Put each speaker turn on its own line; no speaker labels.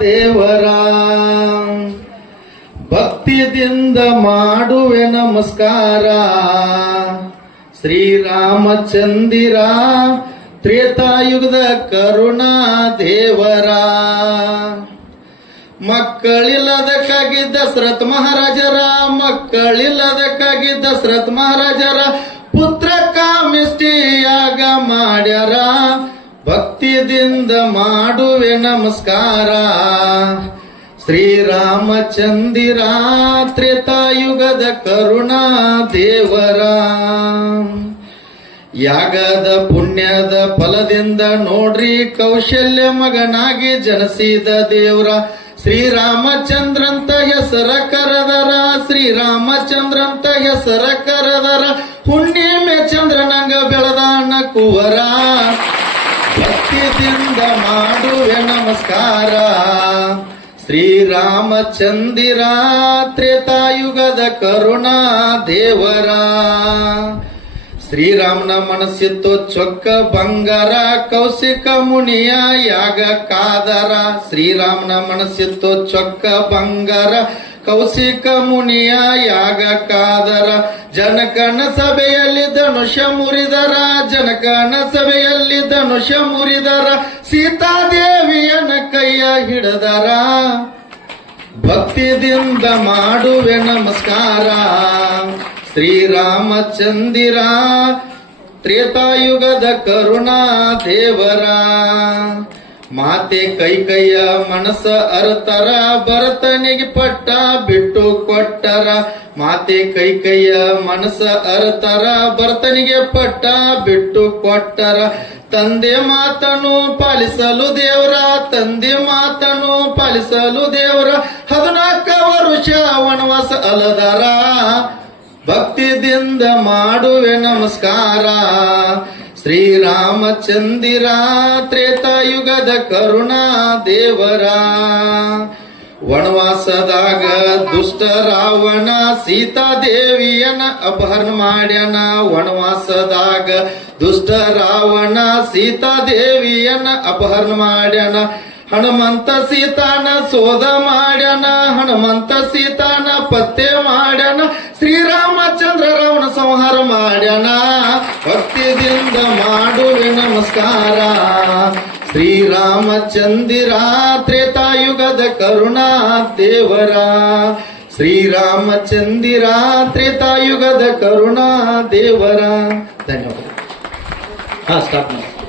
ದೇವರ. ಭಕ್ತಿದಿಂದ ಮಾಡುವೆ ನಮಸ್ಕಾರ. ಶ್ರೀರಾಮಚಂದಿರ ತ್ರೇತಾಯುಗದ ಕರುಣಾ ದೇವರ. ಮಕ್ಕಳಿಲ್ಲದಕ್ಕಾಗಿ ದಶರಥ ಮಹಾರಾಜರ ಮಕ್ಕಳಿಲ್ಲದಕ್ಕಾಗಿ ದಶರಥ ಮಹಾರಾಜರ. ಪುತ್ರ ಕಾಮಿಷ್ಟಿಯಾಗ ಮಾಡ್ಯಾರ. ಭಕ್ತಿದಿಂದ ಮಾಡುವೆ ನಮಸ್ಕಾರ. ಶ್ರೀರಾಮಚಂದಿರ ತ್ರೇತಾಯುಗದ ಕರುಣಾ ದೇವರ. ಯಾಗದ ಪುಣ್ಯದ ಫಲದಿಂದ ನೋಡ್ರಿ ಕೌಶಲ್ಯ ಮಗನಾಗಿ ಜನಸಿದ ದೇವ್ರ. ಶ್ರೀರಾಮಚಂದ್ರಂತ ಹೆಸರ ಕರದರ, ಶ್ರೀರಾಮಚಂದ್ರಂತ ಹೆಸರ ಕರದರ. ಹುಣ್ಣಿಮೆ ಚಂದ್ರನಂಗ ಬೆಳದಾನ ಕುವರ. ಭಕ್ತಿದಿಂದ ಮಾಡುವೆ ನಮಸ್ಕಾರ. ಶ್ರೀರಾಮಚಂದಿರ ತ್ರೇತಾಯುಗದ ಕರುಣಾ ದೇವರ. ಶ್ರೀರಾಮನ ಮನಸ್ಸಿತ್ತು ಚೊಕ್ಕ ಬಂಗಾರ, ಕೌಶಿಕ ಮುನಿಯ ಯಾಗ, ಕಾದರ. ಶ್ರೀರಾಮನ ಮನಸ್ಸಿತ್ತು ಚೊಕ್ಕ ಬಂಗಾರ ಕೌಶಿಕ ಮುನಿಯ ಯಾಗ ಕಾದರ, ಜನಕನ ಸಭೆಯಲ್ಲಿ ಧನುಷ ಮುರಿದರ, ಜನಕನ ಸಭೆಯಲ್ಲಿ ಧನುಷ ಮುರಿದರ, ಸೀತಾದೇವಿಯನ ಕೈಯ ಹಿಡದರ. ಭಕ್ತಿದಿಂದ ಮಾಡುವೆ ನಮಸ್ಕಾರ. ಶ್ರೀರಾಮಚಂದಿರ, ತ್ರೇತಾಯುಗದ ಕರುಣಾ ದೇವರ ಮಾತೆ ಕೈ ಕೈಯ ಮನಸ್ಸ ಅರತರ, ಭರತನಿಗೆ ಪಟ್ಟ ಬಿಟ್ಟು ಕೊಟ್ಟರ. ಮಾತೆ ಕೈ ಕೈಯ ಮನಸ್ಸ ಅರತರ, ಭರತನಿಗೆ ಪಟ್ಟ ಬಿಟ್ಟು ಕೊಟ್ಟರ. ತಂದೆ ಮಾತನು ಪಾಲಿಸಲು ದೇವರ, ತಂದೆ ಮಾತನು ಪಾಲಿಸಲು ದೇವರ. ಹದಿನಾಲ್ಕ ವರುಷ ವನವಾಸ ಅಲದರ. ಭಕ್ತಿದಿಂದ ಮಾಡುವೆ ನಮಸ್ಕಾರ. ಶ್ರೀರಾಮಚಂದಿರ ತ್ರೇತಾಯುಗದ ಕರುಣಾ ದೇವರ ವನವಾಸದಾಗ ದುಷ್ಟ ರಾವಣ ಸೀತಾ ದೇವಿಯನ ಅಪಹರಣ ಮಾಡ್ಯನ. ವನವಾಸದಾಗ ದುಷ್ಟ ರಾವಣ ಸೀತಾ ದೇವಿಯನ್ನ ಅಪಹರಣ ಮಾಡ್ಯನ. ಹನುಮಂತ ಸೀತಾನ ಸೋದ ಮಾಡ್ಯನ. ಹನುಮಂತ ಸೀತಾನ ಪತ್ತೆ ಮಾಡ್ಯನ. ಶ್ರೀರಾಮಚಂದ್ರ ರಾವಣ ಸಂಹಾರ ಮಾಡ್ಯನ. ಭಕ್ತಿ ನಮಸ್ಕಾರ ಶ್ರೀರಾಮಚಂದಿರ ತ್ರೇತಾಯುಗದ ಕರುಣಾ ದೇವರ ಶ್ರೀರಾಮಚಂದಿರ ತ್ರೇತಾಯುಗದ ಕರುಣಾ ದೇವರ ಧನ್ಯವಾದ ಹಾ ಸ್ಟಾಪ್ ಮಾಡಿ